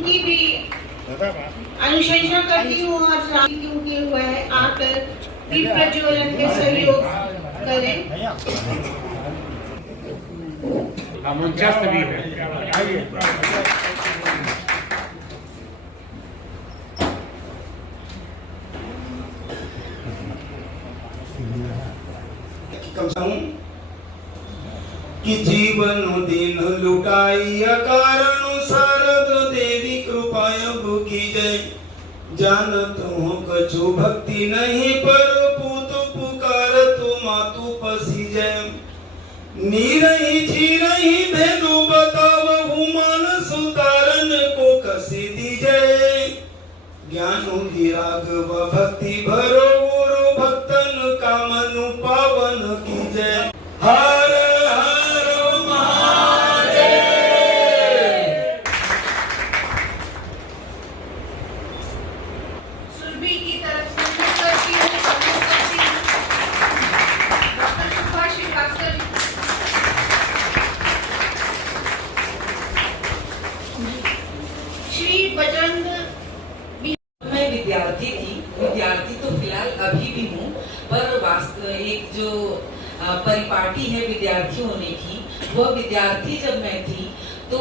उनकी भी अनुशंसा करती हूँ और क्योंकि हुआ है आकर दीप प्रज्वलन के सहयोग करें। मंचस्थ भी है, आइए। कि जीवन दिन लुटाई कारण शारद देवी कृपाय की जय। जानत हो कछु भक्ति नहीं पर पूत पुकार तो मातु पसी जय। नीरही छीरही भेदु बतावहु मान सुतारन को कसी दी जय। ज्ञानु विराग व भक्ति भरो गुरु भक्तन का मनु पावन की जय। हर हर महादेव। सुरभि की तरफ से करती हूँ, डॉक्टर सुभाष श्रीवास्तव श्री बजरंग। मैं विद्यार्थी तो फिलहाल अभी भी हूँ, पर वास्तव एक जो परिपाटी है विद्यार्थी होने की, वह विद्यार्थी जब मैं थी तो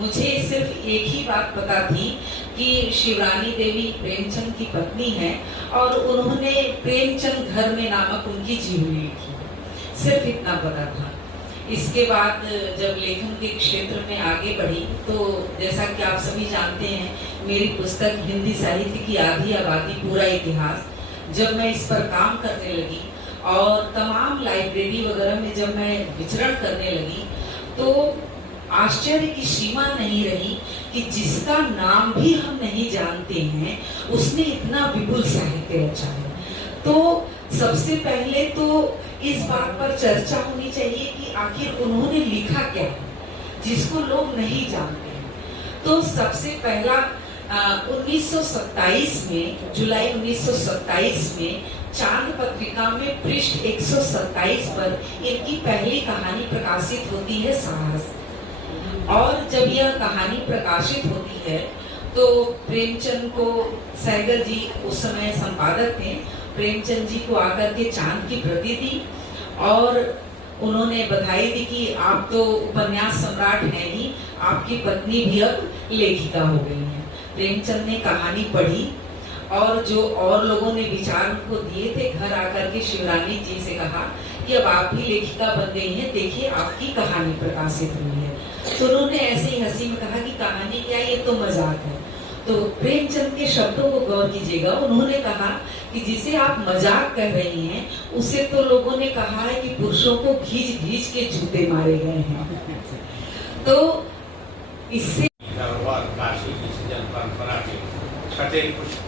मुझे सिर्फ एक ही बात पता थी कि शिवरानी देवी प्रेमचंद की पत्नी है और उन्होंने प्रेमचंद घर में नामक उनकी जीवनी लिखी, सिर्फ इतना पता था। इसके बाद जब लेखन के क्षेत्र में आगे बढ़ी तो जैसा कि आप सभी जानते हैं, मेरी पुस्तक हिंदी साहित्य की आधी आबादी पूरा इतिहास, जब मैं इस पर काम करने लगी और तमाम लाइब्रेरी वगैरह में जब मैं विचरण करने लगी तो आश्चर्य की सीमा नहीं रही कि जिसका नाम भी हम नहीं जानते हैं उसने इतना विपुल साहित्य रचा है। तो सबसे पहले तो इस बात पर चर्चा होनी चाहिए कि आखिर उन्होंने लिखा क्या है जिसको लोग नहीं जानते हैं। तो सबसे पहला 1927 में, जुलाई 1927 में चांद पत्रिका में पृष्ठ 127 पर इनकी पहली कहानी प्रकाशित होती है, साहस। और जब यह कहानी प्रकाशित होती है तो प्रेमचंद को, सहगल जी उस समय संपादक थे, प्रेमचंद जी को आकर के चांद की प्रति दी और उन्होंने बधाई दी कि आप तो उपन्यास सम्राट हैं ही, आपकी पत्नी भी अब लेखिका हो गई है। प्रेमचंद ने कहानी पढ़ी और जो और लोगों ने विचार उनको दिए थे, घर आकर के शिवरानी जी से कहा कि अब आप भी लेखिका बन गई हैं, देखिए आपकी कहानी प्रकाशित हुई है। तो उन्होंने ऐसे ही हंसी में कहा कि कहानी क्या, ये तो मजाक है। तो प्रेमचंद के शब्दों को गौर कीजिएगा, उन्होंने कहा कि जिसे आप मजाक कर रही हैं उसे तो लोगों ने कहा है कि पुरुषों को घींच घींच के जूते मारे गए हैं। तो इससे काशी की सृजन परंपरा के छठे पुष्प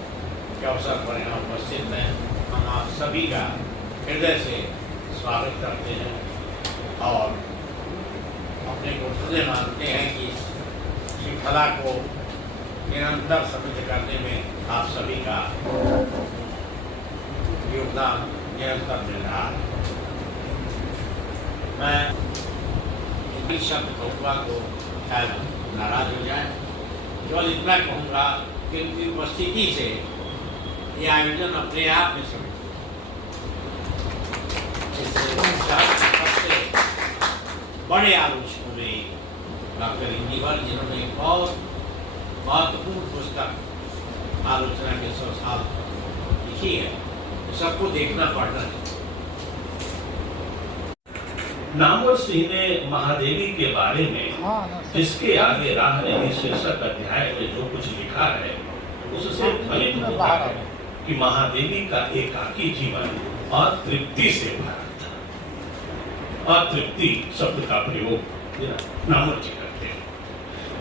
के अवसर पर यहाँ उपस्थित हैं। हम आप सभी का हृदय से स्वागत करते हैं और अपने को धन्य मानते हैं कि श्रृंखला को निरंतर समृद्ध करने में आप सभी का योगदान निरंतर मिल रहा है। मैं इस शब्द कहूँगा तो शायद नाराज हो जाए, केवल इतना कहूँगा कि उनकी उपस्थिति से ये आयोजन अपने आप में सबसे बड़े आलोचकों में डॉक्टर इंजीवर, जिन्होंने एक बहुत महत्वपूर्ण पुस्तक आलोचना के 100 साल लिखी है, तो सबको देखना पड़ना है। नामवर सिंह ने महादेवी के बारे में जिसके आगे राह नहीं शीर्षक अध्याय में जो कुछ लिखा है उससे फलित होता है कि महादेवी का एकाकी जीवन अतृप्ति से भरा था। अतृप्ति शब्द का प्रयोग नामवर जी करते हैं।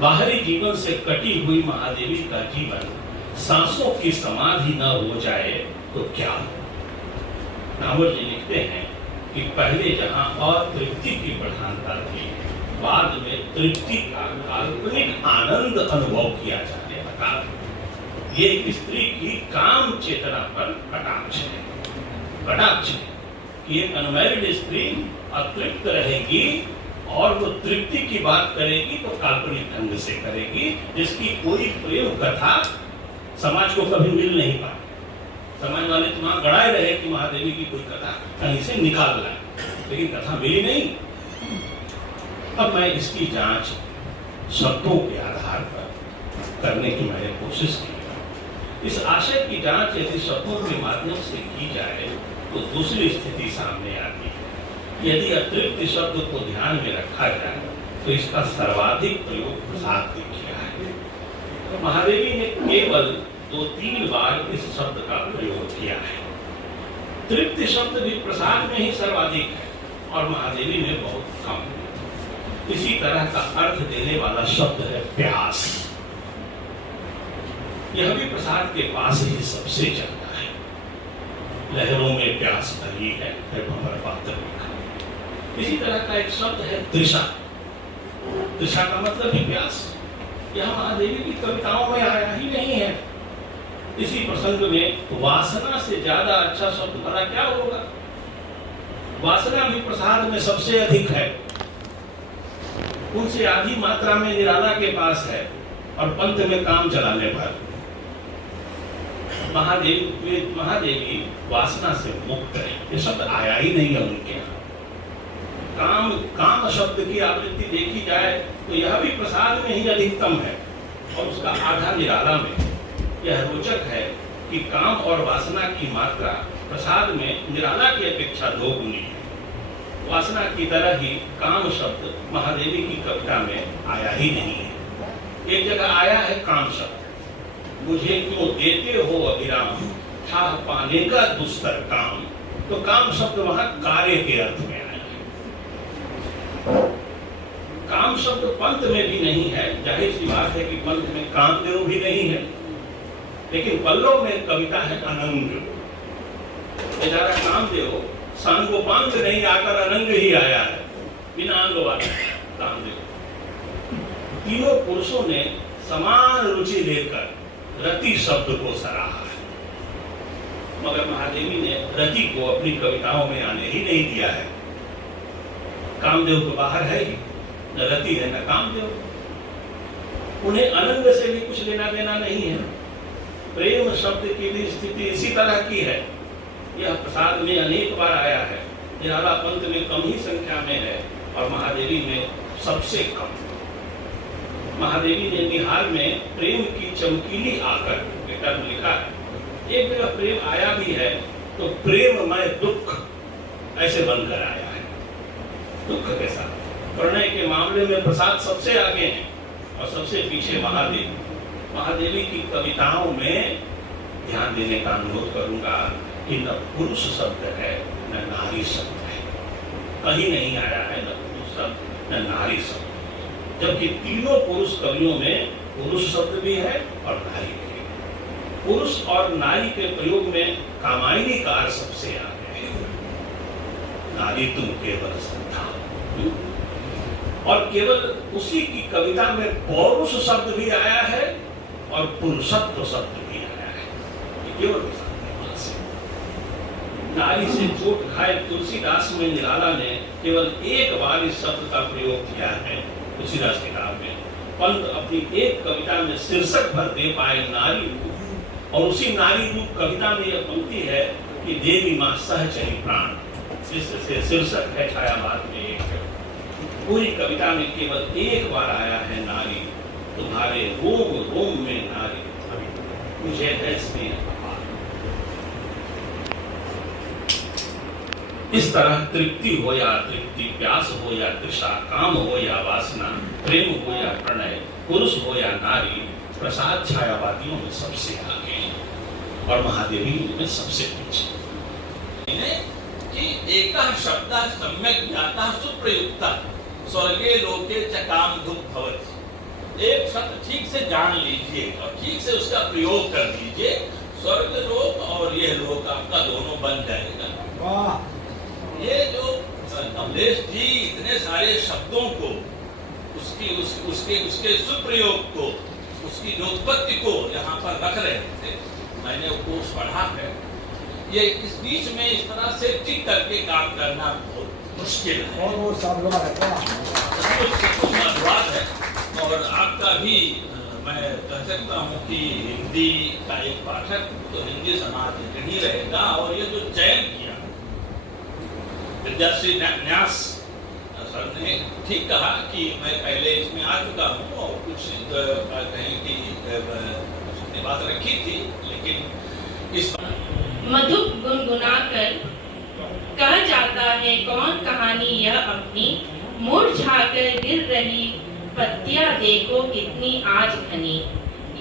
बाहरी जीवन से कटी हुई महादेवी का जीवन सांसों की समाधि न हो जाए तो क्या हो। नामवर जी लिखते हैं कि पहले जहां अतृप्ति की प्रधानता थी, बाद में तृप्ति का काल्पनिक आनंद अनुभव किया जाने लगा। ये एक स्त्री की काम चेतना पर कटाक्ष है। कटाक्ष है कि एक अनमैरिड स्त्री अतृप्त रहेगी और वो तृप्ति की बात करेगी तो काल्पनिक ढंग से करेगी, जिसकी कोई प्रेम कथा समाज को कभी मिल नहीं पाई। समाज वाले तो वहां गड़ाए रहे कि महादेवी की कोई कथा कहीं से निकाल लाए, लेकिन कथा मिली नहीं। अब मैं इसकी जांच शब्दों के आधार पर करने की मैंने कोशिश की। इस आशय की जांच यदि शब्दों के माध्यम से की जाए तो दूसरी स्थिति सामने आती है। यदि अतृप्त शब्द को ध्यान में रखा जाए तो इसका सर्वाधिक प्रयोग प्रसाद ने किया है। महादेवी ने केवल 2-3 बार इस शब्द का प्रयोग किया है। तृप्त शब्द भी प्रसाद में ही सर्वाधिक है और महादेवी में बहुत कम है। इसी तरह का अर्थ देने वाला शब्द है प्यास। यह भी प्रसाद के पास ही सबसे ज्यादा है। लहरों में प्यास भरी है भंवर पात्र लिखा। इसी तरह का एक शब्द है तृषा। तृषा का मतलब ही प्यास। यह महादेवी की कविताओं में आया ही नहीं है। इसी प्रसंग में वासना से ज्यादा अच्छा शब्द भला क्या होगा। वासना भी प्रसाद में सबसे अधिक है, उनसे आधी मात्रा में निराला के पास है और पंथ में काम चलाने पर महादेवी वासना से मुक्त है। ये शब्द आया ही नहीं है उनके यहाँ। काम शब्द की आवृत्ति देखी जाए तो यह भी प्रसाद में ही अधिकतम है और उसका आधा निराला में। यह रोचक है कि काम और वासना की मात्रा प्रसाद में निराला की अपेक्षा 2 गुनी है। वासना की तरह ही काम शब्द महादेवी की कविता में आया ही नहीं है। एक जगह आया है काम शब्द, मुझे क्यों देते हो अभिराम, था पाने का दुस्तर काम। तो काम शब्द वहां कार्य के अर्थ में आया है। काम शब्द पंथ में भी नहीं है। जाहिर सी बात है कि पंथ में कामदेव भी नहीं है, लेकिन पल्लव में कविता है अनंग। बेचारा कामदेव सांगोपांग नहीं आकर अनंग ही आया है, बिना अंग वाला कामदेव। तीनों पुरुषों ने समान रुचि लेकर रति शब्द को सराहा है, मगर महादेवी ने रति को अपनी कविताओं में आने ही नहीं दिया है। कामदेव तो बाहर है ही, न रति है न कामदेव। उन्हें अनंग से भी कुछ लेना देना नहीं है। प्रेम शब्द की भी स्थिति इसी तरह की है। यह प्रसाद में अनेक बार आया है, निराला पंथ में कम ही संख्या में है और महादेवी में सबसे कम। महादेवी ने निहार में प्रेम की चमकीली आकर टर्म लिखा है। एक जगह प्रेम आया भी है तो प्रेममय दुख ऐसे बनकर आया है। दुख के साथ प्रणय के मामले में प्रसाद सबसे आगे है और सबसे पीछे महादेवी। महादेवी की कविताओं में ध्यान देने का अनुरोध करूंगा कि न पुरुष शब्द है न नारी शब्द है। कहीं नहीं आया है न पुरुष शब्द न नारी शब्द, जबकि तीनों पुरुष कवियों में पुरुष शब्द भी है और नारी भी है। पुरुष और नारी के प्रयोग में कामायनी कार सबसे आगे है। नारी तुम केवल संता, और केवल उसी की कविता में पौरुष शब्द भी आया है और पुरुषत्व शब्द भी आया है। केवल नारी से चोट खाए तुलसीदास में निराला ने केवल एक बार इस शब्द का प्रयोग किया है तुलसीदास किताब में। पंत अपनी एक कविता में शीर्षक भर दे पाए नारी रूप, और उसी नारी रूप कविता में यह पंक्ति है कि देवी मां सहचरी प्राण, जिससे शीर्षक है छायावाद में एक। पूरी कविता में केवल एक बार आया है नारी, तुम्हारे रोम रोम में नारी, मुझे है स्नेह। इस तरह तृप्ति हो या तृप्ति, प्यास हो या तृषा, काम हो या वासना, प्रेम हो या प्रणय, पुरुष हो या नारी, प्रसाद छायावादियों में सबसे आगे और महादेवी में सबसे पीछे। कि एकः शब्दः सम्यक् ज्ञातः सुप्रयुक्तः स्वर्गे लोके च कामधुक् भवति। एक शब्द ठीक से जान लीजिए और ठीक से उसका प्रयोग कर लीजिए, स्वर्ग लोक और ये लोक आपका दोनों बन जाएगा। ये जो कमलेश जी इतने सारे शब्दों को उसके सुप्रयोग को, उसकी व्युत्पत्ति को यहाँ पर रख रहे थे, मैंने वो कोर्स पढ़ा है। ये इस बीच में इस तरह से टिक करके काम करना बहुत मुश्किल है। और वो साधुवाद है सचमुच धन्यवाद है। और आपका भी मैं कह सकता हूँ कि हिंदी का एक पाठक तो हिंदी समाज में ही रहेगा। और ये जो चयन किया विद्याश्री न्यास सर ने ठीक कहा कि मैं पहले इसमें आ चुका हूँ और कुछ कहें कि उसने बात रखी थी, लेकिन इस मधुप गुनगुनाकर कहा जाता है कौन कहानी यह अपनी, मुरझाकर गिर रही पत्तियां देखो कितनी आज घनी।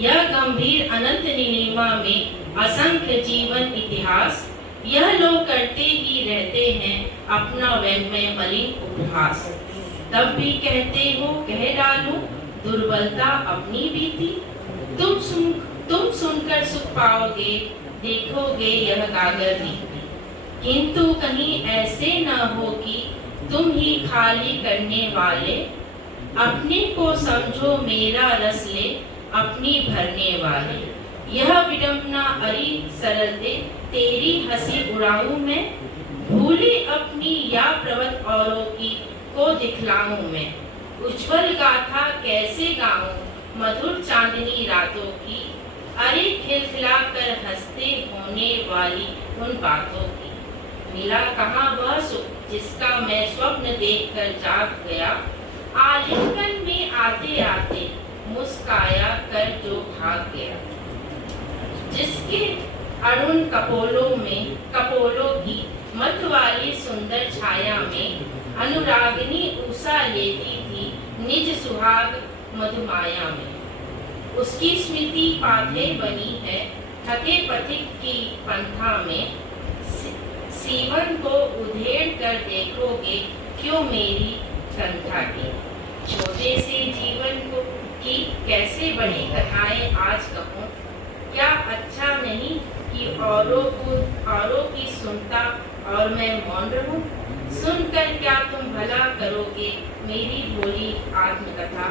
यह गंभीर अनंत नीलिमा में असंख्य जीवन इतिहास, यह लोग करते ही रहते हैं अपना वैन्मय मलिन उपहास। तब भी कहते हो कह डालो दुर्बलता अपनी बीती, तुम सुनकर सुख पाओगे देखोगे यह गागर रीति। किंतु कहीं ऐसे न हो कि तुम ही खाली करने वाले, अपने को समझो मेरा रस ले अपनी भरने वाले। यह विडंबना अरी सरलते तेरी हंसी उड़ाऊं मैं, भूले अपनी या प्रवत औरों की को दिखलाऊं मैं। उज्जवल गाथा कैसे गाऊं मधुर चांदनी रातों की, अरे खिलखिला कर हंसते होने वाली उन बातों की। मिला कहाँ वह सुख जिसका मैं स्वप्न देखकर जाग गया, आलिंगन में आते आते मुस्काया कर जो भाग गया। जिसके अरुण कपोलों की मत वाली सुंदर छाया में, अनुरागिनी उषा लेती थी निज सुहाग मधुमाया में। उसकी स्मृति पाथे बनी है थके पथिक की पंथा में, सीवन को उधेड़ कर देखोगे क्यों मेरी कंठा की। छोटे से जीवन को की कैसे बड़ी कथाएं आज कहूँ, क्या अच्छा नहीं कि औरों की सुनता और मैं मौन रहूं। सुनकर क्या तुम भला करोगे मेरी भोली आत्मकथा,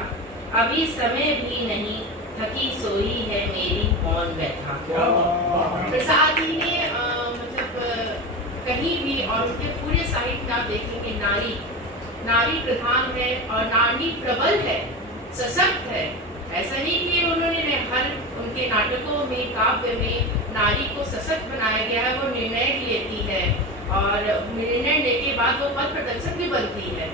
अभी समय भी नहीं थकी सोई है मेरी मौन व्यथा। प्रसाद जी ने मतलब कहीं भी और उनके पूरे साहित्य में आप देखेंगे नारी प्रधान है और नारी प्रबल है, सशक्त है। ऐसा नहीं कि उन्होंने हर उनके नाटकों में काव्य में नारी को सशक्त बनाया गया है, वो निर्णय लेती है और निर्णय लेने के बाद वो पद प्रदर्शक भी बनती है।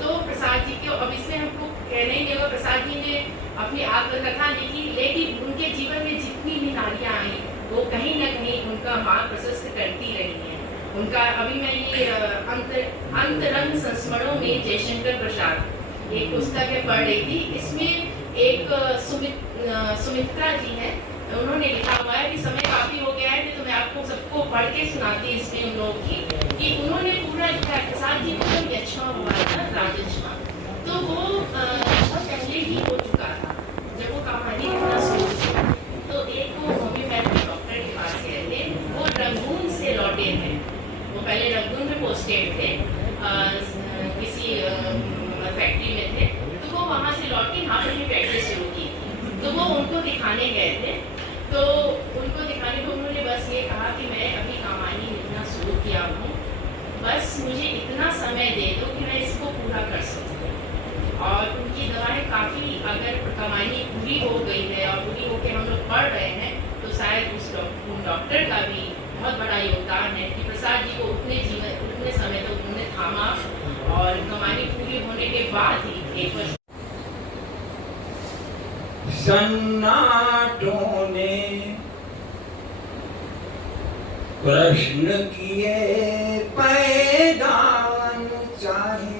तो प्रसाद जी के अब इसमें हमको कहना ही नहीं होगा, प्रसाद जी ने अपनी आत्मकथा लिखी, लेकिन उनके जीवन में जितनी भी नारियां आई वो कहीं ना कहीं उनका मार्ग प्रशस्त करती रही हैं। उनका अभी मैं ये अंतरंग संस्मरणों में जयशंकर प्रसाद एक पुस्तक है पढ़ रही थी। इसमें एक सुमित्रा जी हैं, उन्होंने लिखा हुआ है कि समय काफी हो गया है तो मैं आपको सबको पढ़ के सुनाती इसमें उन लोगों की कि उन्होंने पूरा लिखा। प्रसाद जी को जब यक्षमा हुआ था राजक्षमा, तो वो बहुत पहले ही हो चुका था जब वो कहानी लिखना शुरू की। तो एक वो होम्योपैथी डॉक्टर के पास गए थे, वो रंगून से लौटे थे। वो पहले रंगून में पोस्टेड थे, किसी फैक्ट्री में थे, तो वो वहाँ से लौट के यहाँ पर भी प्रैक्टिस शुरू की। तो वो उनको दिखाने गए थे, तो उनको दिखाने को उन्होंने बस ये कहा कि मैं अभी कहानी लिखना शुरू किया हूँ, बस मुझे इतना समय दे दो कि मैं इसको पूरा कर सकूँ। और उनकी दवाएं काफ़ी, अगर कहानी पूरी हो गई है और पूरी होकर हम लोग पढ़ रहे हैं तो शायद उस डॉक्टर का भी बहुत बड़ा योगदान है कि प्रसाद जी को उतने समय तक उन्होंने थामा और कहानी पूरी होने के बाद ही एक वर्ष सन्नाटों ने प्रश्न किए पैदान चाहे,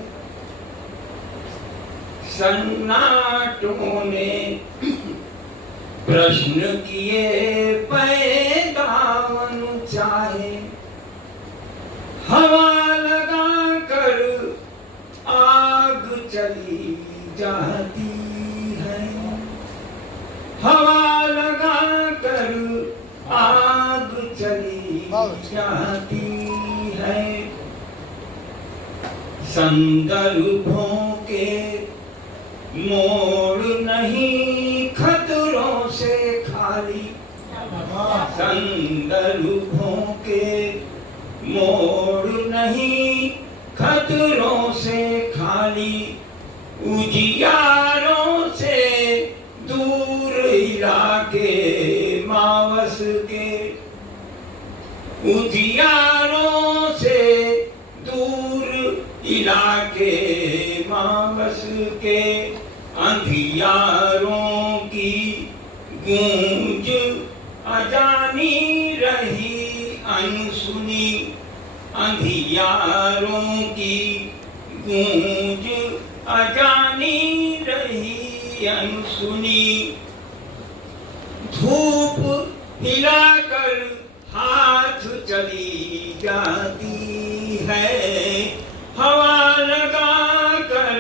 सन्नाटों ने प्रश्न किए पैदान चाहे, हवा लगा कर आग चली जाती है, हवा लगा कर आग चली जाती है। संदर्भों के मोड़ नहीं खतरों से खाली, संदर्भों के मोड़ नहीं खतरों खतरों से खाली, उजियारों से दूर इलाके मावस के, उजियारों से दूर इलाके मावस के, अंधियारों की गूंज अजानी रही अनसुनी, अंधियारों की गूंज अजानी रही अनसुनी। धूप हिलाकर हाथ चली जाती है, हवा लगा कर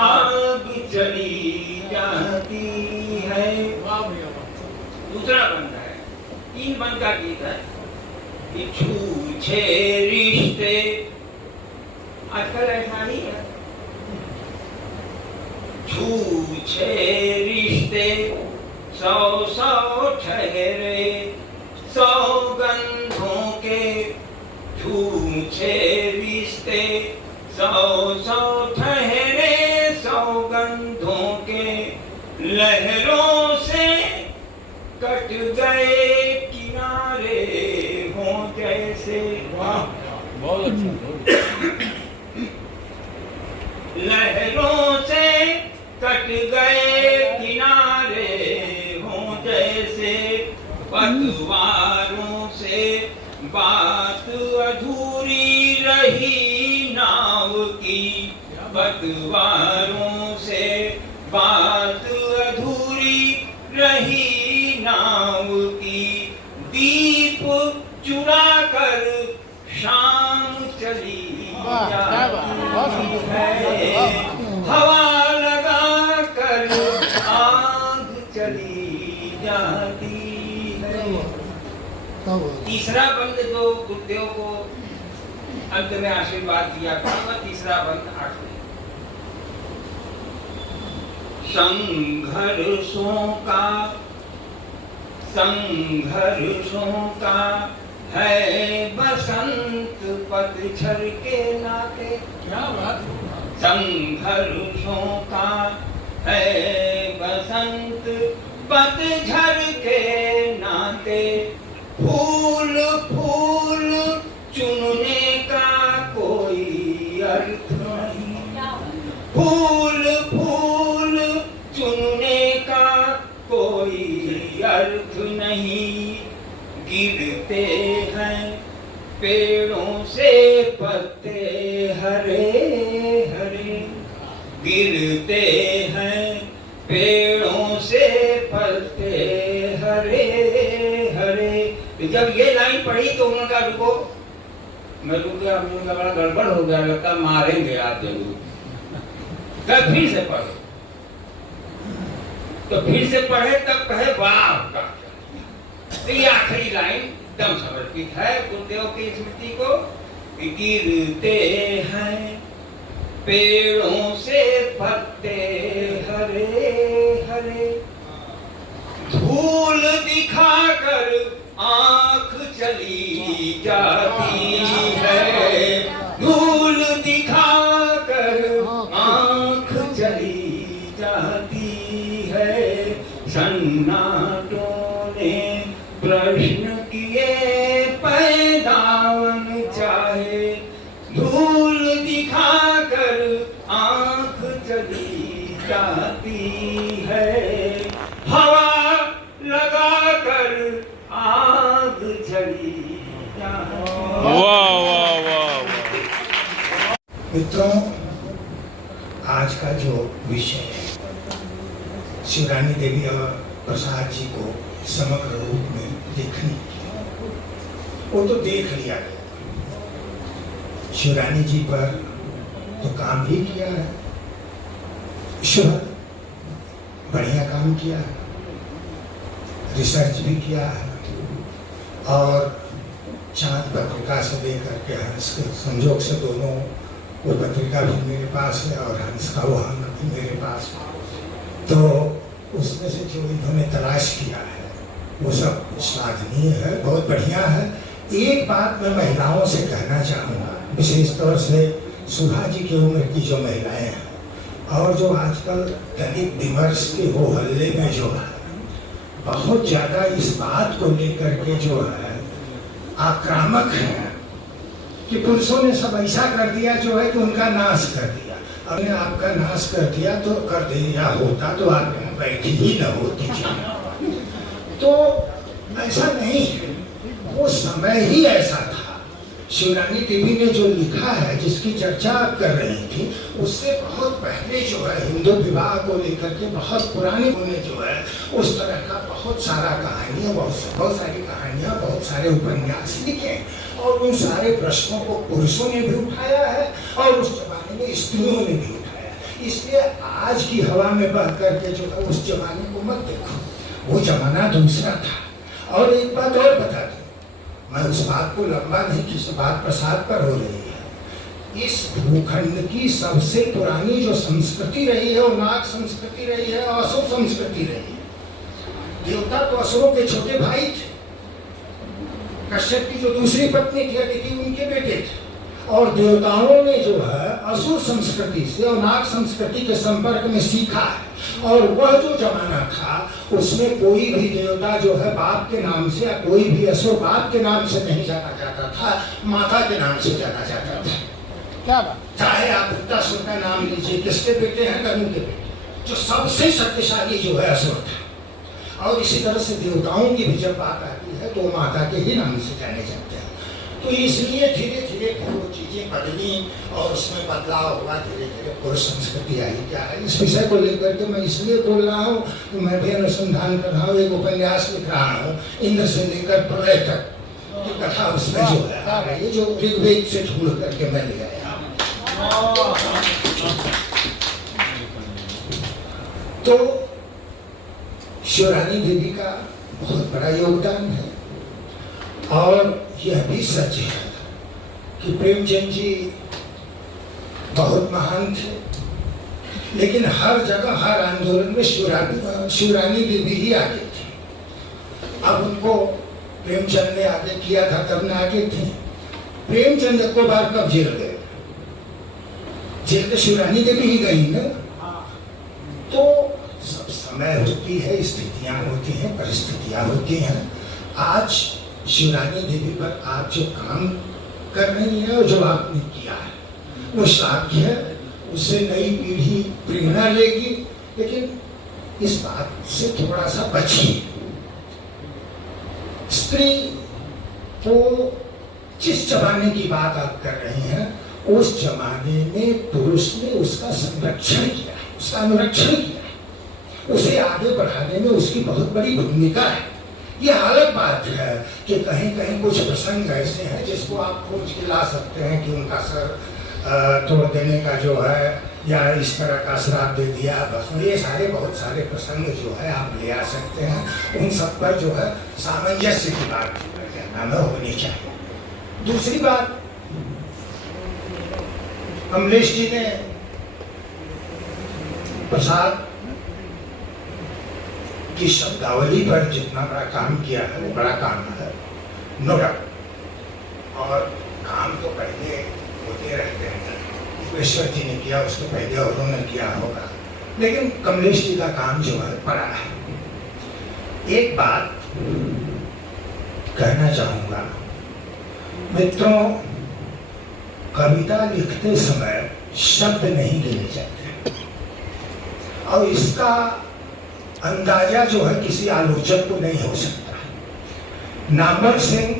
आग चली जाती है। दूसरा बंद है, 3 बंद का गीत है। छूछे रिश्ते आजकल ऐसा ही है, छूछे रिश्ते 100 ठहरे सौगंधों के, छूछे रिश्ते 100 ठहरे सौगंधों के, लहरों से कट गए किनारे हों जैसे। वाह, बहुत अच्छा। लहरों से कट गए किनारे हों जैसे, पतवारों से बात अधूरी रही नाव की, पतवारों से बात अधूरी रही नाव की, दीप चुरा कर शाम चली जाती है, हवा लगा कर आग चली जाती है। तीसरा बंद जो गुरुदेव को अंत में आशीर्वाद दिया था, वह तीसरा बंद आखिरी। संघर्षों का है बसंत पतझड़ के नाते। क्या बात। संघर्षों का है बसंत पतझड़ के नाते, फूल फूल चुनने का कोई अर्थ नहीं, फूल फूल चुनने का कोई अर्थ नहीं, गिरते हैं पेड़ों से पत्ते हरे हरे, गिरते हैं पेड़ों से पत्ते हरे हरे। जब ये लाइन पढ़ी तो उन्होंने कहा रुको, मैं रुक गया, मुझे बड़ा गड़बड़ हो गया, लगता मारेंगे आप जरूर। तब फिर से पढ़ो, तो फिर से पढ़े तब कहे वाह का। तो ये आखिरी लाइन एकदम समर्पित है गुरुदेव की स्मृति को। गिरते हैं पेड़ों से पत्ते हरे हरे, धूल दिखाकर आंख चली जाती है, धूल दिखाकर आंख चली जाती है। सन्नाटों ने प्रश्न किए पैदावन चाहे, धूल दिखाकर आंख चली जाती है, हवा लगाकर आग चली जाती है। वाह वाह वाह वाह। मित्रों, आज का जो विषय है शिवरानी देवी और प्रसाद जी को समग्र रूप में देखने, वो तो देख लिया गया। शिवरानी जी पर तो काम भी किया है, ईश्वर बढ़िया काम किया है, रिसर्च भी किया है, और चांद पत्रिका से लेकर के हंस के संजोग से दोनों, वो पत्रिका भी मेरे पास है और हंस का वो अंक भी मेरे पास है। तो उसमें से जो इन्होंने तलाश किया है वो सब श्लाघनीय है, बहुत बढ़िया है। एक बात मैं महिलाओं से कहना चाहूँगा, विशेष तौर से सुधा जी की उम्र की जो महिलाएं हैं और जो आजकल दलित विमर्श के हो हल्ले में जो है बहुत ज्यादा इस बात को लेकर के जो है आक्रामक है कि पुरुषों ने सब ऐसा कर दिया जो है कि उनका नाश कर दिया। अगर आपका नाश कर दिया तो कर दिया होता तो आप यहाँ बैठी ही न होती थी। तो ऐसा नहीं है, वो समय ही ऐसा था। शिवरानी देवी ने जो लिखा है, जिसकी चर्चा आप कर रही थी, उससे बहुत पहले जो है हिंदू विवाह को लेकर के बहुत पुराने होने जो है उस तरह का बहुत सारा कहानियाँ, बहुत सारी कहानियाँ, बहुत सारे उपन्यास लिखे और उन सारे प्रश्नों को पुरुषों ने भी उठाया है और उस जमाने में स्त्रियों ने भी उठाया। इसलिए आज की हवा में बह करके जो है उस जमाने को मत देखो, वो जमाना दूसरा था। और एक बात और बता दूं, मैं उस बात को लंबा नहीं, किस बात प्रसाद पर हो रही है। इस भूखंड की सबसे पुरानी जो संस्कृति रही है वो नाग संस्कृति रही है और असुर संस्कृति रही है। देवता तो असुरों के छोटे भाई थे। कश्यप की जो दूसरी पत्नी थी अदिति, उनके बेटे थे। और देवताओं ने जो है असुर संस्कृति से और नाग संस्कृति के संपर्क में सीखा है। और वह जो जमाना था उसमें कोई भी देवता जो है बाप के नाम से या कोई भी असुर बाप के नाम से नहीं जाना जाता था, माता के नाम से जाना जाता था। क्या बात? चाहे आप वृत्तासुर का नाम लीजिए, किसके बेटे हैं? कनु के बेटे, जो सबसे शक्तिशाली जो है असुर था। और इसी तरह से देवताओं की भी जब बात आती है तो माता के ही नाम से जाने जाते हैं। तो इसलिए धीरे धीरे वो चीजें बदली और उसमें बदलाव हुआ, धीरे धीरे पुरुष संस्कृति आई। क्या है इस विषय को लेकर के मैं इसलिए बोल रहा हूँ कि मैं भी अनुसंधान कर रहा हूँ, एक उपन्यास लिख रहा हूँ इंद्र से लेकर प्रलय तक की कथा उसमें जो है ये जो ऋग्वेद से ढूंढ करके मैं ले आया। तो शिवरानी देवी का बहुत बड़ा योगदान है। और यह भी सच है कि प्रेमचंद जी बहुत महान थे, लेकिन हर जगह हर आंदोलन में शिवरानी देवी ही आगे थी। अब उनको प्रेमचंद ने आगे किया था तब ना आगे थे। प्रेमचंद को बार कब जेल गए? जेल तो शिवरानी देवी ही गई ना। तो सब समय होती है, स्थितियां होती हैं, परिस्थितियां होती हैं। आज शिवरानी देवी पर आप जो काम कर रही है और जो आपने किया है वो श्लाघ्य है, उससे नई पीढ़ी प्रेरणा लेगी। लेकिन इस बात से थोड़ा सा बचिए। स्त्री को जिस जमाने की बात आप कर रही हैं उस जमाने में पुरुष ने उसका संरक्षण किया है, उसका अनुरक्षण किया है, उसे आगे बढ़ाने में उसकी बहुत बड़ी भूमिका है। ये अलग बात है कि कहीं कहीं कुछ प्रसंग ऐसे हैं जिसको आप खोज के ला सकते हैं कि उनका सर तोड़ देने का जो है या इस तरह का श्राप दे दिया, बस ये सारे बहुत सारे प्रसंग जो है आप ले आ सकते हैं। उन सब पर जो है सामंजस्य की बात नाम होनी चाहिए। दूसरी बात, कमलेश जी ने प्रसाद की शब्दावली पर जितना बड़ा काम किया है वो बड़ा काम है, नो डाउट। और काम तो पहले होते रहते हैं, ईश्वर जी ने किया, उसके पहले औरों ने किया होगा, लेकिन कमलेश जी का काम जो है बड़ा है। एक बात कहना चाहूंगा मित्रों, कविता लिखते समय शब्द नहीं गिने जाते और इसका अंदाजा जो है किसी आलोचक को नहीं हो सकता। नामवर सिंह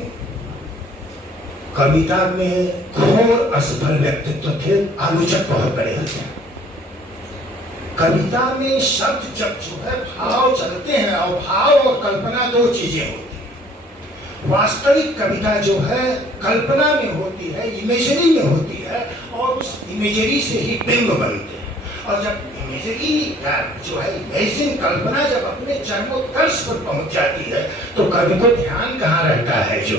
कविता में घोर असफल व्यक्तित्व थे, आलोचक बहुत बड़े होते हैं। कविता में शब्द जब जो है भाव चलते हैं और भाव और कल्पना दो चीजें होती हैं। वास्तविक कविता जो है कल्पना में होती है, इमेजरी में होती है और उस इमेजरी से ही बिंब बनते हैं। और जब इमेजरी जो है इमेजिन कल्पना जब अपने चरमोत्कर्ष पर पहुंच जाती है तो कवि को ध्यान कहाँ रहता है, जो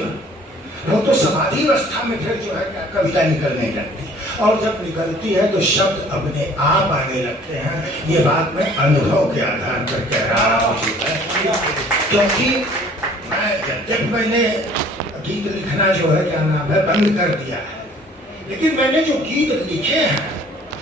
वो तो समाधि अवस्था में फिर जो है कविता निकलने लगती है। और जब निकलती है तो शब्द अपने आप आने लगते हैं। ये बात मैं अनुभव के आधार पर कह रहा हूँ, क्योंकि मैं जब मैंने गीत लिखना जो है क्या नाम है बंद कर दिया है, लेकिन मैंने जो गीत लिखे हैं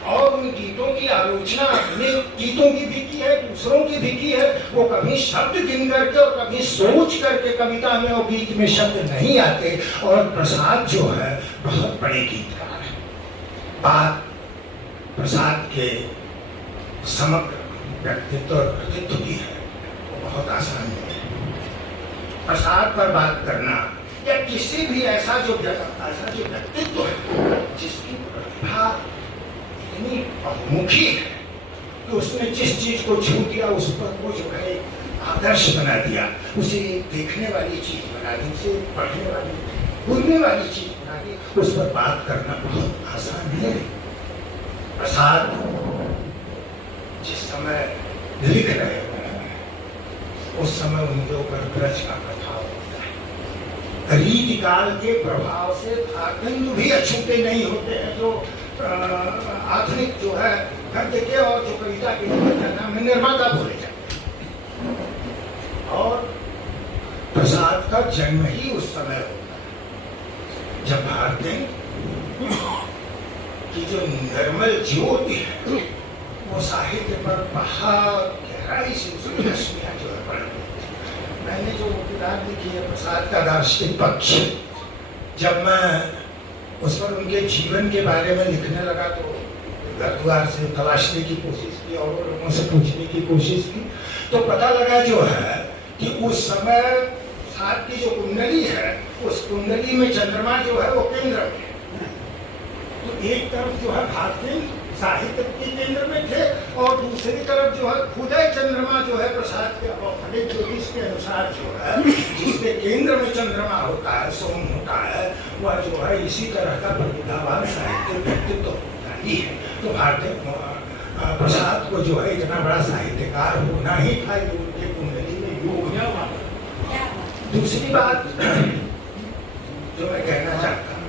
और उन गीतों की आलोचना अपने गीतों की भी की है, दूसरों की भी की है, वो कभी शब्द गिन करके और कभी सोच करके कविता में और गीत में शब्द नहीं आते। और प्रसाद जो है बहुत बड़े गीतकार है। बात प्रसाद के समग्र व्यक्तित्व और कृतित्व की है, वो बहुत आसान है। प्रसाद पर बात करना या किसी भी ऐसा जो व्यक्तित्व है जिसकी प्रतिभा इतनी बहुमुखी है कि उसने जिस चीज को छू दिया उस पर वो जो है आदर्श बना दिया, उसे देखने वाली चीज बना दी, उसे पढ़ने वाली बोलने वाली चीज बना दी, उस पर बात करना बहुत आसान है। प्रसाद जिस समय लिख रहे हैं उस समय उनके ऊपर ब्रज का प्रभाव होता है। रीतिकाल के प्रभाव से बिंदु भी अछूते नहीं होते हैं, जो आधुनिक जो है गद्य के और जो कविता के नाम है निर्माता बोले जाते हैं। और प्रसाद का जन्म ही उस समय होता है जब भारतीय की जो निर्मल ज्योति है वो साहित्य पर बहुत गहराई से उसकी रश्मियां जो है पड़ गई। मैंने जो किताब लिखी है प्रसाद का दार्शनिक पक्ष, जब मैं उस पर उनके जीवन के बारे में लिखने लगा तो घर द्वार से तलाशने की कोशिश की और लोगों से पूछने की कोशिश की, तो पता लगा जो है कि उस समय साथ की जो कुंडली है उस कुंडली में चंद्रमा जो है वो केंद्र में है। तो एक तरफ जो है भारतीय साहित्य के केंद्र में थे और दूसरी तरफ जो है खुदा चंद्रमा जो है प्रसाद के खनिज ज्योतिष के अनुसार जो है जिसके केंद्र में चंद्रमा होता है, सोम होता है, वह जो है इसी तरह का प्रतिभावान साहित्य व्यक्तित्व होता ही है। तो भारतीय प्रसाद को जो है इतना बड़ा साहित्यकार होना ही था जो उनके कुंडली में योग है। दूसरी बात जो मैं कहना चाहता हूँ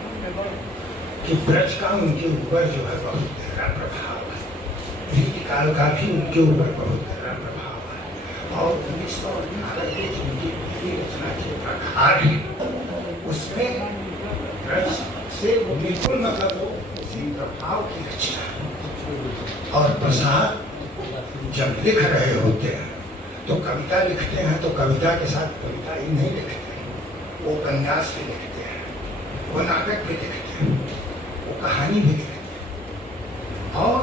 कि ब्रज का उनके ऊपर जो है बहुत गहरा प्रभाव है, रीतिकाल का भी उनके ऊपर बहुत गहरा प्रभाव है। और 1918 के जो उनकी पहली रचना के प्रकार है उसमें ब्रज से वो बिल्कुल मतलब वो उसी प्रभाव की रचना है। और प्रसाद जब लिख रहे होते हैं तो कविता लिखते हैं तो कविता के साथ कविता ही नहीं लिखते, वो उपन्यास भी लिखते हैं, वो नाटक भी लिखते हैं, वो कहानी भी लिखते हैं। और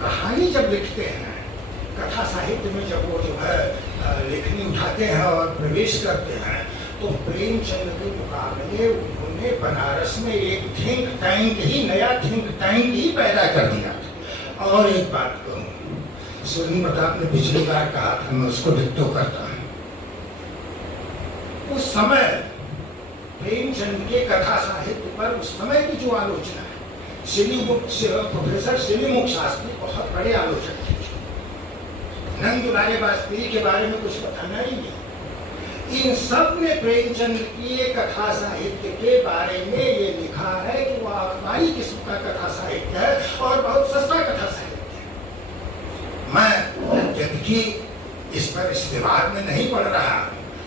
कहानी जब लिखते हैं, कथा साहित्य में जब वो जो है लेखनी उठाते हैं और प्रवेश करते हैं तो प्रेमचंद के मुकाबले उन्होंने बनारस में एक थिंक टैंक ही, नया थिंक टैंक ही पैदा कर दिया। और एक बात कहूँ, सुनील प्रताप ने पिछली बार कहा था, मैं उसको डिक्टो करता हूँ। उस समय प्रेमचंद के कथा साहित्य पर उस समय की जो आलोचना है, प्रोफेसर श्रीमुख शास्त्री बहुत बड़े आलोचक थे। नंदलाल वाजपेयी के बारे में कुछ बताना ही नहीं। इन सब ने प्रेमचंद की कथा साहित्य के बारे में ये लिखा है कि वह अखबारी किस्म का कथा साहित्य है और बहुत सस्ता कथा साहित्य है। मैं जबकि इस पर इस विवाद में नहीं पड़ रहा,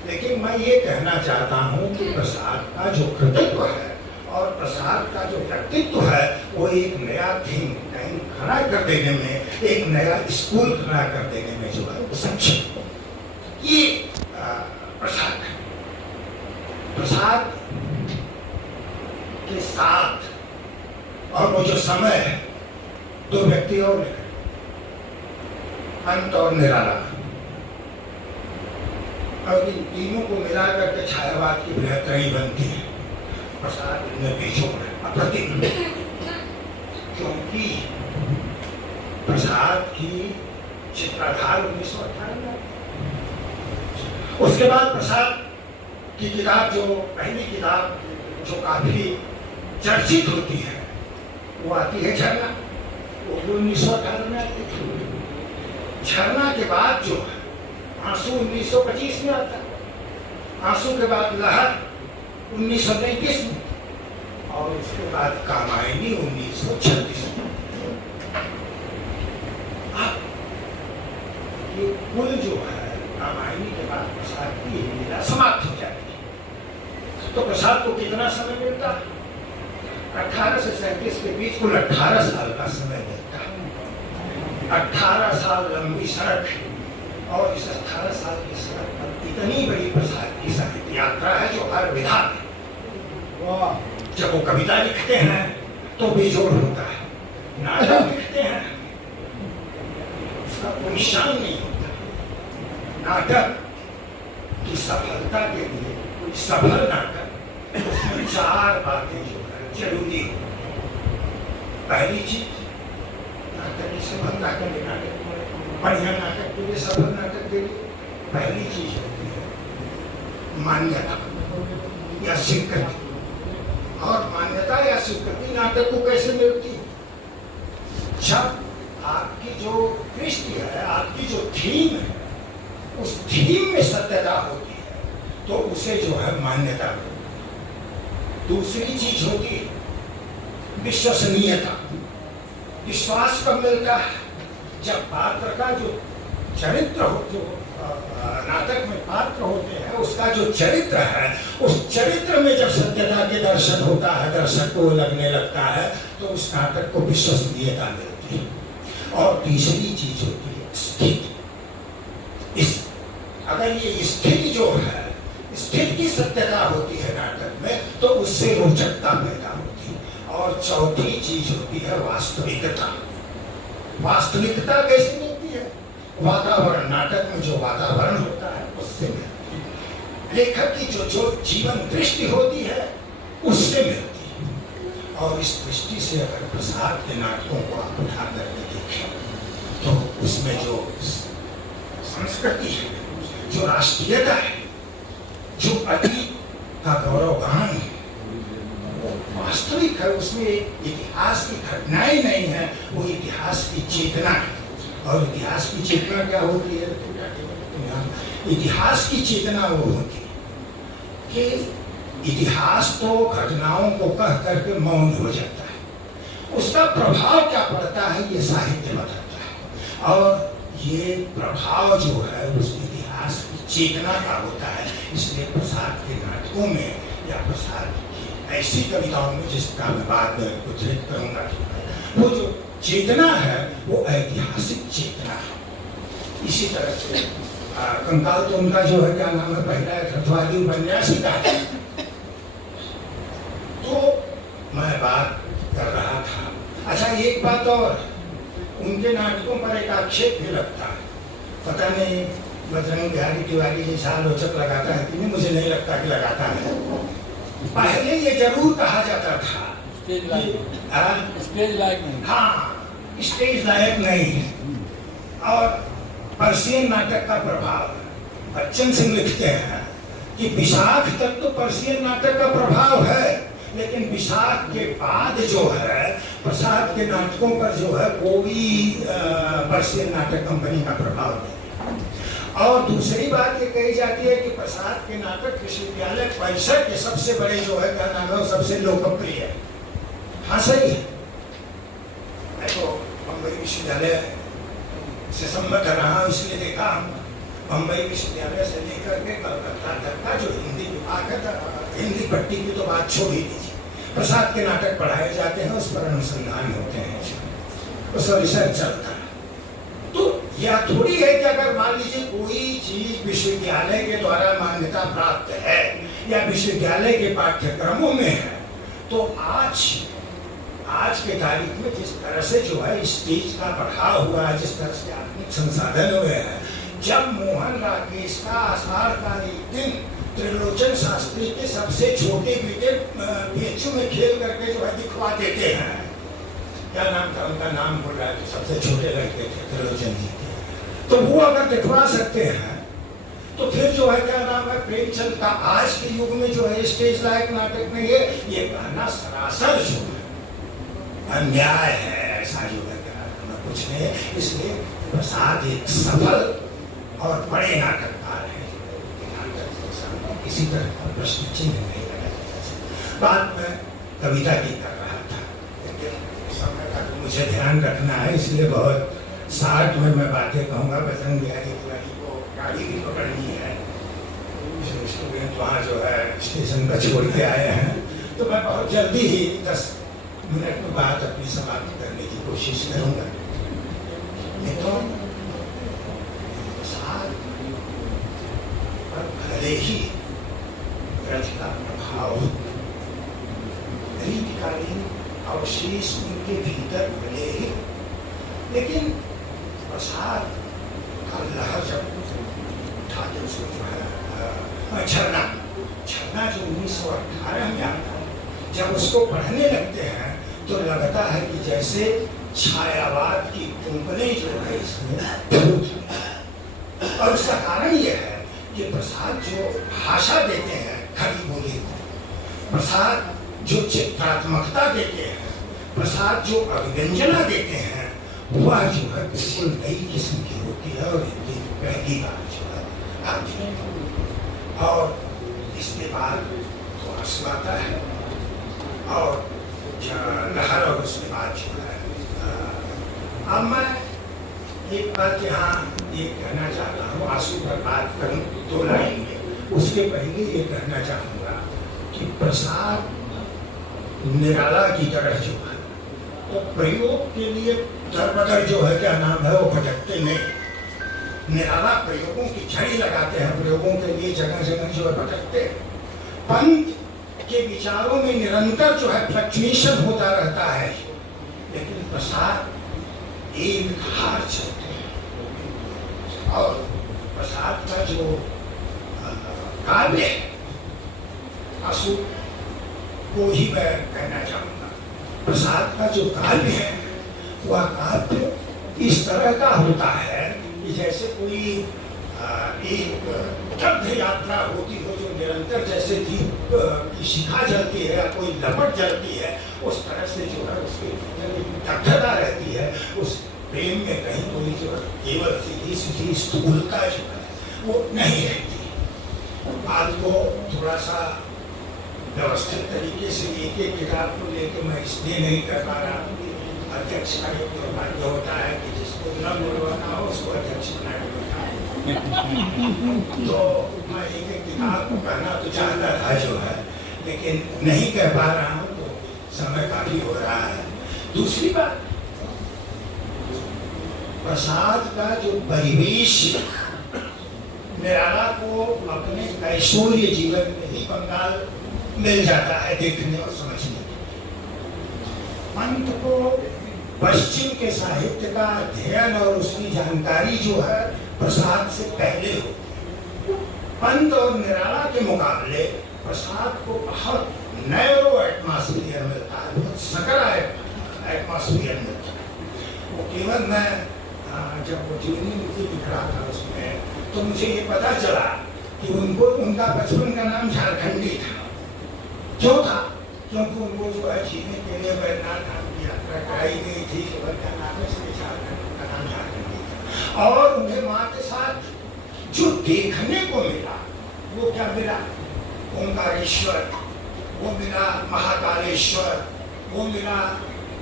लेकिन मैं ये कहना चाहता हूँ कि प्रसाद का जो कृतित्व है और प्रसाद का जो व्यक्तित्व है वो एक नया थिंक टैंक खड़ा कर देने में, एक नया स्कूल खड़ा कर देने में जो है वो सक्षम। ये प्रसाद है। प्रसाद के साथ और वो जो समय है, दो व्यक्ति और लिखे, अंत और निराला, और इन तीनों को मिला करके छायावाद की बेहतरी बनती है। प्रसाद इनमें बेजोड़ है, अप्रतिम, क्योंकि प्रसाद की चित्राधार 1918 में, उसके बाद प्रसाद की किताब जो पहली किताब जो काफी चर्चित होती है वो आती है झरना, वो 1918 में आती है। झरना के बाद जो है आंसू 1925 में आता है, आंसू के बाद लहर 1933 में, और उसके बाद कामायनी 1936 में। अब ये कुल जो है कामायनी के बाद प्रसाद की लीला समाप्त हो जाती है। तो प्रसाद को कितना समय मिलता है? 18 से 37 के बीच कुल 18 साल का समय मिलता है। 18 साल लंबी सड़क और इस 18 साल की सड़क पर इतनी बड़ी प्रसाद की साहित्य यात्रा है जो हर विधा में, जब वो कविता लिखते हैं तो बेजोड़ होता है, नाटक लिखते हैं उसका कोई शान नहीं होता। नाटक की सफलता के लिए कोई सफल नाटक उसमें 4 बातें जो है जरूरी हो। पहली चीज, नाटक की सफलता के लिए, नाटक बढ़िया नाटक के लिए, सफल नाटक के लिए पहली चीज होती है मान्यता या स्वीकृति। और मान्यता या स्वीकृति नाटक को कैसे मिलती है? जब आपकी जो दृष्टि है, आपकी जो थीम है, उस थीम में सत्यता होती है तो उसे जो है मान्यता मिलती है। दूसरी चीज होती है विश्वसनीयता। विश्वास कब मिलता है? जब पात्र का जो चरित्र हो, जो नाटक में पात्र होते हैं, उसका जो चरित्र है, उस चरित्र में जब सत्यता के दर्शन होता है, दर्शक को लगने लगता है, तो उस नाटक को विश्वसनीयता मिलती है। और तीसरी चीज होती है स्थिति। इस अगर ये स्थिति जो है, स्थिति की सत्यता होती है नाटक में, तो उससे रोचकता पैदा होती है। और चौथी चीज होती है वास्तविकता। वास्तविकता कैसे मिलती है? वातावरण, नाटक में जो वातावरण होता है उससे मिलती है। लेखक की जो जीवन दृष्टि होती है उससे मिलती है। और इस दृष्टि से अगर प्रसाद के नाटकों को आप उठा करके देखें तो उसमें जो संस्कृति है, जो राष्ट्रीयता है, जो अतीत का गौरवगान है, वास्तविक है। उसमें इतिहास की घटनाएं नहीं है, वो इतिहास की चेतना है। और इतिहास की चेतना क्या होती है? इतिहास की चेतना वो होती है कि इतिहास तो घटनाओं को कह करके मौन हो जाता है, उसका प्रभाव क्या पड़ता है ये साहित्य बताता है। और ये प्रभाव जो है उस इतिहास की चेतना का होता है। इसलिए प्रसाद के नाटकों में या प्रसाद की ऐसी कविताओं में, जिसका मैं बाद में उद्धृत करूंगा, वो जो चेतना है वो ऐतिहासिक चेतना है। इसी तरह से कंकाल तो उनका जो है, क्या नाम है, पहला खतवाली उपन्यास ही का है। तो मैं बात कर रहा था, अच्छा एक बात और, उनके नाटकों पर एक आक्षेप भी लगता है, पता नहीं बजरंग बिहारी तिवारी जैसा आलोचक लगाता है कि नहीं, मुझे नहीं लगता कि लगाता है। पहले ये जरूर कहा जाता था स्टेज लायक नहीं, हाँ स्टेज लायक नहीं है। और पर्शियन नाटक का प्रभाव, बच्चन सिंह लिखते हैं कि विशाख तक तो पर्शियन नाटक का प्रभाव है, लेकिन विशाख के बाद जो है प्रसाद के नाटकों पर जो है कोई पर्शियन नाटक कंपनी का प्रभाव नहीं। और दूसरी बात ये कही जाती है कि प्रसाद के नाटक विश्वविद्यालय परिषद के सबसे बड़े जो है, क्या नाम है, सबसे लोकप्रिय है। हाँ सही है। मैं तो बम्बई विश्वविद्यालय से संबद्ध रहा, इसलिए देखा बम्बई विश्वविद्यालय से लेकर के कलकत्ता तक का जो हिंदी विभाग है, हिंदी पट्टी की तो बात छोड़ ही दीजिए, प्रसाद के नाटक पढ़ाए जाते हैं, उस पर अनुसंधान होते हैं, उस पर रिसर्च चलता है। तो यह थोड़ी है कि अगर मान लीजिए कोई चीज विश्वविद्यालय के द्वारा मान्यता प्राप्त है या विश्वविद्यालय के पाठ्यक्रमों में है, तो आज के तारीख में जिस तरह से जो है स्टेज का बढ़ाव हुआ है, जिस तरह से आधुनिक संसाधन हुए हैं, जब मोहन राकेश का आषाढ़ का एक दिन त्रिलोचन शास्त्री के सबसे छोटे बेटे बीएचयू में खेल करके जो है दिखवा देते हैं, क्या नाम था उनका, नाम भूल रहा है, सबसे छोटे लड़के थे त्रिलोचन जी के, तो वो अगर दिखवा सकते हैं तो फिर जो है, क्या नाम है, प्रेमचंद का आज के युग में जो है स्टेज लायक नाटक में ये कहना सरासर जो है अन्याय है। ऐसा जो है कुछ नहीं। इसलिए प्रसाद एक सफल और बड़े नाटककार है, किसी तरह का प्रश्न चिन्ह नहीं लगाया। बात में कविता की कर रहा था, लेकिन समय का तो मुझे ध्यान रखना है, इसलिए बहुत शार्ट में मैं बातें कहूँगा। बजरंग बिहारी तिवारी को गाड़ी भी पकड़नी है, स्टूडेंट वहाँ जो है स्टेशन पर छोड़ के आए हैं, तो मैं बहुत जल्दी ही 10 मिनट में बात अपनी समाप्त करने की कोशिश करूंगा। मित्रों, प्रसाद पर भले ही व्रत का प्रभाव रीतिकालीन अवशेष उनके भीतर भले ही, लेकिन प्रसाद का लहर जब था तो उसको जो है झरना जो 1918 में आता है, जब उसको पढ़ने लगते हैं तो लगता है कि जैसे छायावाद की कुंपलें जो है इसमें फूट। और उसका कारण यह है कि प्रसाद जो भाषा देते हैं खड़ी बोली को, प्रसाद जो चित्रात्मकता देते हैं, प्रसाद जो अभिव्यंजना देते हैं, वह जो है बिल्कुल नई किस्म की होती है और इनकी पहली बार जो है आती है। और इसके बाद तो आंसू आता है और लहर, और उसके बाद जो है अब मैं एक बात यहाँ ये कहना चाहता हूँ, आंसू पर बात करूँ 2 लाइन में। उसके पहले ये कहना चाहूँगा कि प्रसाद निराला की तरह जो है तो प्रयोग के लिए दर जो है क्या नाम है वो भटकते नहीं। निराला प्रयोगों की छड़ी लगाते हैं, प्रयोगों के लिए जगह जगह जो है भटकते। पंत के विचारों में निरंतर जो है फ्लक्चुएशन होता रहता है, लेकिन प्रसाद एक हार चलते हैं। और प्रसाद का जो काव्य है, आंसू को ही मैं कहना चाहूँगा, प्रसाद का जो काव्य है वह काव्य इस तरह का होता है कि जैसे कोई एक दग्ध यात्रा होती हो जो निरंतर जैसे दीप की शिखा जलती है या कोई लपट जलती है, उस तरह से जो है उसके दग्धता रहती है। उस प्रेम में कहीं कोई जो केवल सीधी सीधी स्थूलता जो है वो नहीं रहती। बात को थोड़ा सा व्यवस्थित तरीके से एक एक किताब को लेकर मैं इसलिए नहीं कर पा रहा हूँ। अध्यक्ष का एक दुर्भाग्य होता है कि जिसको न बोलवाना हो उसको अध्यक्ष बना के बैठा है। तो मैं एक एक किताब को कहना तो चाहता था जो है, लेकिन नहीं कह पा रहा हूँ, तो समय काफी हो रहा है। दूसरी बात, प्रसाद का जो परिवेश निराला को अपने ऐश्वर्य जीवन में ही बंगाल मिल जाता है देखने और समझने के। पंत को पश्चिम के साहित्य का अध्ययन और उसकी जानकारी जो है प्रसाद से पहले हो। पंत और निराला के मुकाबले प्रसाद को बहुत नैरो एटमॉस्फेयर मिलता है, बहुत सकरा एटमॉस्फेयर मिलता है। वो केवल मैं जब वो जीवनी मुक्ति लिख रहा था उसमें तो मुझे ये पता चला कि उनको उनका बचपन का नाम झारखंडी था। क्यों था? क्योंकि उनको जो है जीने के लिए वैद्यनाथ धाम की यात्रा कराई गई थी, झारखंड का नाम झारखंडी था। और उन्हें माँ के साथ जो देखने को मिला वो क्या मिला? ओंकारेश्वर, वो मिला महाकालेश्वर, वो मिला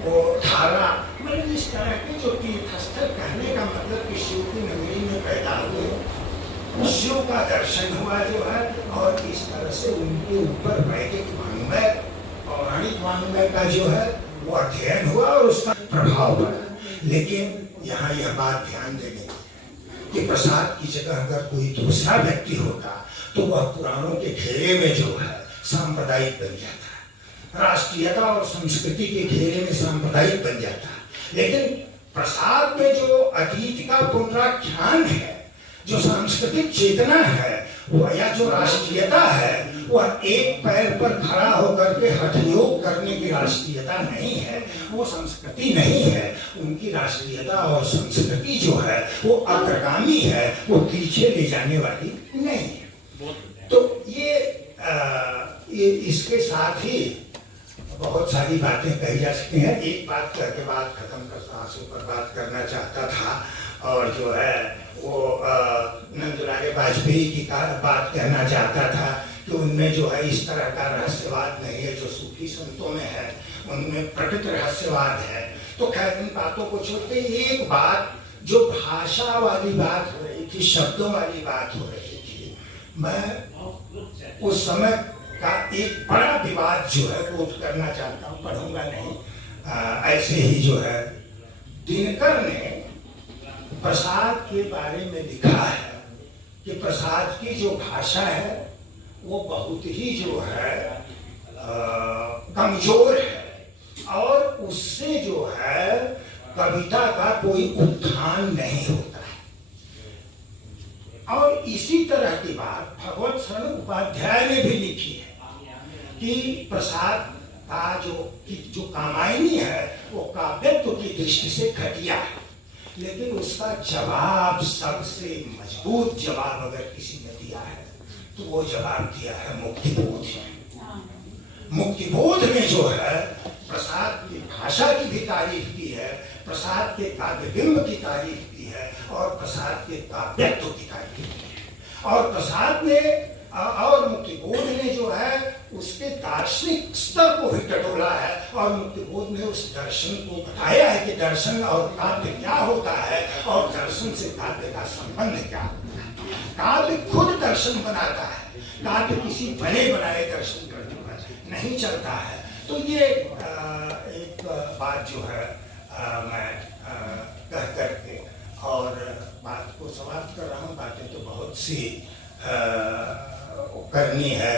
वो धारा। मतलब इस तरह के जो तीर्थस्थल, कहने का मतलब कि शिव की नगरी में पैदा हुए, शिव का दर्शन हुआ जो है, और इस तरह से उनके ऊपर वैदिक वाङ्मय, पौराणिक वाङ्मय का जो है वो अध्ययन हुआ और उसका प्रभाव पड़ा। लेकिन यहाँ यह बात ध्यान देने कि प्रसाद की जगह अगर कोई दूसरा व्यक्ति होता तो वह पुराणों के घेरे में जो है सांप्रदायिक बन जाता, राष्ट्रीयता और संस्कृति के घेरे में सांप्रदायिक बन जाता। लेकिन प्रसाद में जो अतीत का पुनराख्यान है, जो सांस्कृतिक चेतना है, वह या जो राष्ट्रीयता है, वह एक पैर पर खड़ा होकर के हठयोग करने की राष्ट्रीयता नहीं है, वो संस्कृति नहीं है। उनकी राष्ट्रीयता और संस्कृति जो है वो अग्रगामी है, वो पीछे ले जाने वाली नहीं है। तो ये इसके साथ ही बहुत सारी बातें कही जा सकती हैं। एक बात करके बात खत्म करता, आंसू पर बात करना चाहता था, और जो है वो नंदलाल वाजपेयी की बात कहना चाहता था कि उनमें जो है इस तरह का रहस्यवाद नहीं है जो सूफी संतों में है, उनमें प्रकट रहस्यवाद है। तो खैर इन बातों को छोड़ते एक बात जो भाषा वाली बात हो रही थी, शब्दों वाली बात हो रही थी, मैं उस समय का एक बड़ा विवाद जो है कोट करना चाहता हूँ, पढ़ूंगा नहीं। ऐसे ही जो है दिनकर ने प्रसाद के बारे में लिखा है कि प्रसाद की जो भाषा है वो बहुत ही जो है कमजोर है और उससे जो है कविता का कोई उत्थान नहीं होता है। और इसी तरह की बात भगवत शरण उपाध्याय ने भी लिखी है कि प्रसाद का जो कामायनी है वो काव्यत्व की दृष्टि से घटिया है, लेकिन उसका जवाब सबसे मजबूत जवाब अगर किसी ने दिया है तो वो जवाब दिया है मुक्तिबोध। मुक्तिबोध में जो है प्रसाद की भाषा की भी तारीफ की है, प्रसाद के काव्यबिंब की तारीफ की है और प्रसाद के काव्यत्व की तारीफ की है। और प्रसाद ने और मुक्तिबोध ने जो है उसके दार्शनिक स्तर को भी टटोला है और मुक्तिबोध ने उस दर्शन को बताया है कि दर्शन और काव्य क्या होता है और दर्शन से काव्य का संबंध क्या होता है। काव्य खुद दर्शन बनाता है, काव्य किसी बने बनाए दर्शन पर नहीं चलता है। तो ये एक बात जो है मैं कह करके और बात को समाप्त कर रहा हूँ। बातें तो बहुत सी करनी है।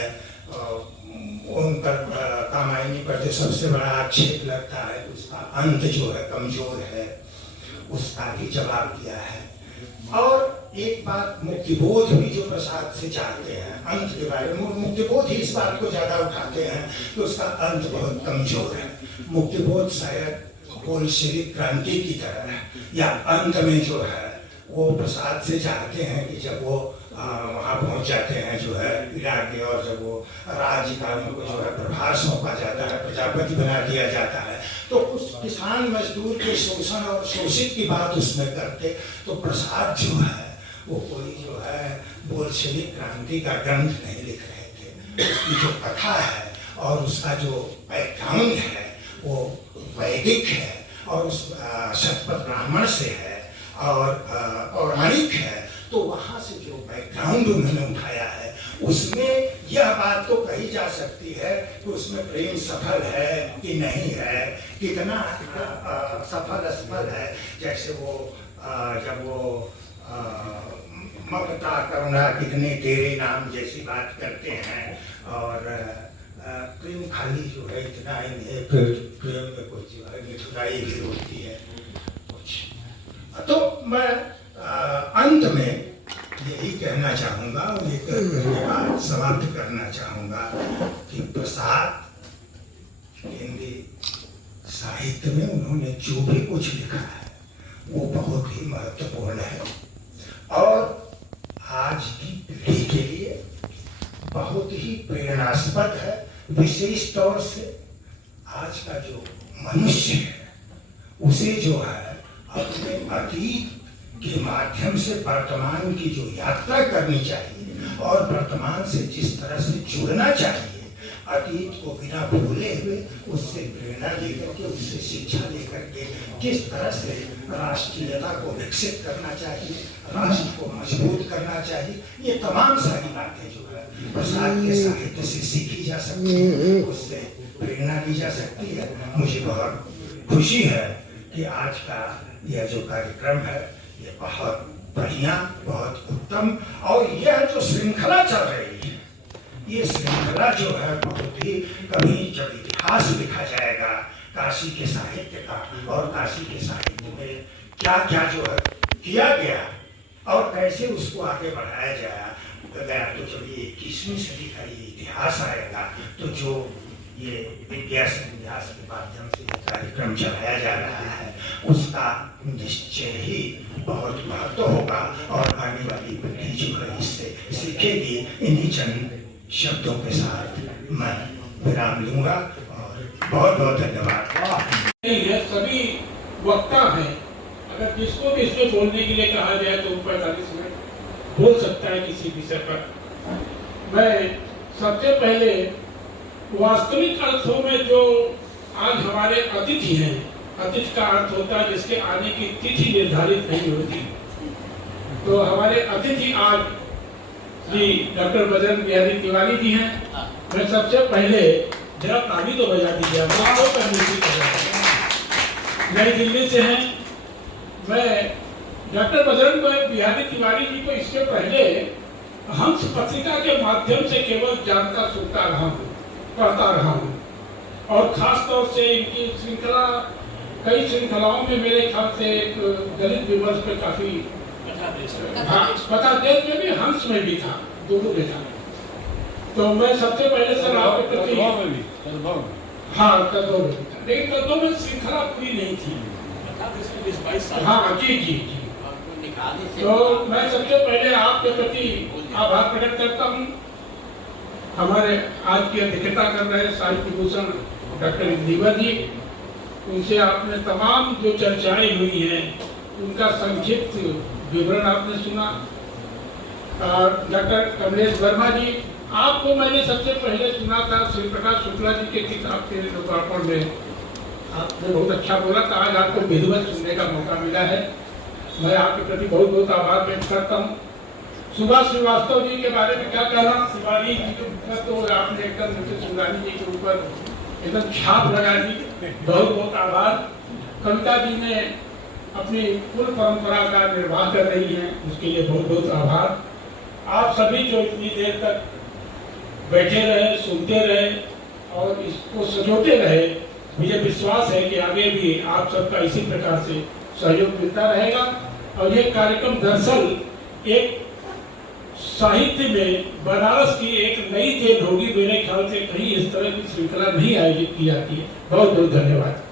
उन पर कामायनी पर जो सबसे बड़ा आक्षेप लगता है उसका अंत जो है कमजोर है, उसका भी जवाब दिया है। और एक बात मुक्तिबोध भी जो प्रसाद से चाहते हैं अंत के बारे में, मुक्तिबोध ही इस बात को ज्यादा उठाते हैं कि उसका अंत बहुत कमजोर है। मुक्तिबोध शायद बोल्शेविक क्रांति की तरह है, या अंत में जो है वो प्रसाद से चाहते हैं कि जब वो वहाँ पहुँच जाते हैं जो है इराक में, और जब वो राज्य का उनको जो है प्रभार सौंपा जाता है, प्रजापति बना दिया जाता है, तो उस किसान मजदूर के शोषण और शोषित की बात उसमें करते। तो प्रसाद जो है वो कोई जो है बोल्शेविक क्रांति का ग्रंथ नहीं लिख रहे थे। उसकी जो कथा है और उसका जो बैकग्राउंड है वो वैदिक है और उस शतपथ ब्राह्मण से है और पौराणिक है। तो वहाँ से जो बैकग्राउंड उन्होंने उठाया है उसमें यह बात तो कही जा सकती है कि उसमें प्रेम सफल है कि नहीं है, कितना सफल असफल है। जैसे वो जब वो ममता करुणा कितने तेरे नाम जैसी बात करते हैं और प्रेम खाली जो है इतना ही नहीं है, प्रेम में कुछ जो है मिठुराई भी होती है कुछ। तो मैं अंत में यही कहना चाहूँगा और ये कहने बाद समाप्त करना चाहूँगा कि प्रसाद हिंदी साहित्य में उन्होंने जो भी कुछ लिखा है वो बहुत ही महत्वपूर्ण है और आज की पीढ़ी के लिए बहुत ही प्रेरणास्पद है। विशेष तौर से आज का जो मनुष्य है उसे जो है अपने अतीत के माध्यम से वर्तमान की जो यात्रा करनी चाहिए और वर्तमान से जिस तरह से जुड़ना चाहिए, अतीत को बिना भूले हुए उससे प्रेरणा लेकर के, उससे शिक्षा लेकर के किस तरह से राष्ट्रीयता को विकसित करना चाहिए, राष्ट्र को मजबूत करना चाहिए, ये तमाम सारी बातें जो है प्रसाद के साहित्य से सीखी जा सकती है, उससे प्रेरणा ली जा सकती है। मुझे बहुत खुशी है कि आज का यह जो कार्यक्रम है ये बहुत बढ़िया, बहुत उत्तम, और यह जो श्रृंखला चल रही है ये श्रृंखला जो है बहुत ही, कभी जब इतिहास लिखा जाएगा काशी के साहित्य का और काशी के साहित्य में क्या क्या जो है किया गया और कैसे उसको आगे बढ़ाया गया, तो जब ये 21वीं सदी का ये इतिहास आएगा तो जो ये विज्ञास के माध्यम से ये कार्यक्रम चलाया जा रहा है उसका निश्चय ही बहुत महत्व होगा और आने वाली पीढ़ी जो है इससे सीखेगी। इन्हीं चंद शब्दों के साथ मैं विराम लूंगा और बहुत बहुत धन्यवाद। सभी वक्ता हैं, अगर जिसको भी इसमें बोलने के लिए कहा जाए तो 45 मिनट बोल सकता है किसी विषय पर। मैं सबसे पहले वास्तविक अर्थों में जो आज हमारे अतिथि हैं, अतिथि का अर्थ होता है जिसके आने की तिथि निर्धारित नहीं होती, तो हमारे अतिथि आज श्री डॉक्टर बजरंग बिहारी तिवारी जी हैं। मैं सबसे पहले जरा ताली तो बजा दीजिए। नई दिल्ली से हैं। मैं डॉक्टर बजरंग बिहारी तिवारी जी को इससे पहले हंस पत्रिका के माध्यम से केवल जानता सुनता रहा हूँ, पढ़ता रहा हूँ, और खास तौर से इनकी श्रृंखला, कई श्रृंखलाओं में मेरे ख्याल से एक दलित दिवस पे काफी कथा देश में भी, हंस में भी था, दोनों में था। तो मैं सबसे पहले सर आपके प्रति, हाँ कदों में था, लेकिन कदों में श्रृंखला पूरी नहीं थी। हाँ जी जी जी। तो मैं सबसे पहले आपके प्रति आभार प्रकट करता हूँ। हमारे आज की अध्यक्षता कर रहे साहित्य भूषण डॉक्टर इंदिवर जी, उनसे आपने तमाम जो चर्चाएं हुई हैं उनका संक्षिप्त विवरण आपने सुना। डॉक्टर कमलेश वर्मा जी, आपको मैंने सबसे पहले सुना था श्री प्रकाश शुक्ला जी के किताब के लोकार्पण में, आपने बहुत अच्छा बोला था। आज आपको विधिवत सुनने का मौका मिला है, मैं आपके प्रति बहुत बहुत आभार व्यक्त करता हूँ। सुभाष श्रीवास्तव जी के बारे में क्या कहना, शिवानी जी के तो आपने एकदम मुझे सुंदरानी जी के ऊपर एकदम छाप लगा दी, बहुत बहुत आभार। कविता जी ने अपनी कुल परंपरा का निर्वाह कर रही हैं, उसके लिए बहुत बहुत आभार। आप सभी जो इतनी देर तक बैठे रहे, सुनते रहे और इसको सजोते रहे, मुझे विश्वास है कि आगे भी आप सबका इसी प्रकार से सहयोग मिलता रहेगा। और ये कार्यक्रम दरअसल एक साहित्य में बनारस की एक नई देन होगी। मेरे ख्याल से कहीं इस तरह की श्रृंखला नहीं आयोजित की जाती है। बहुत बहुत धन्यवाद।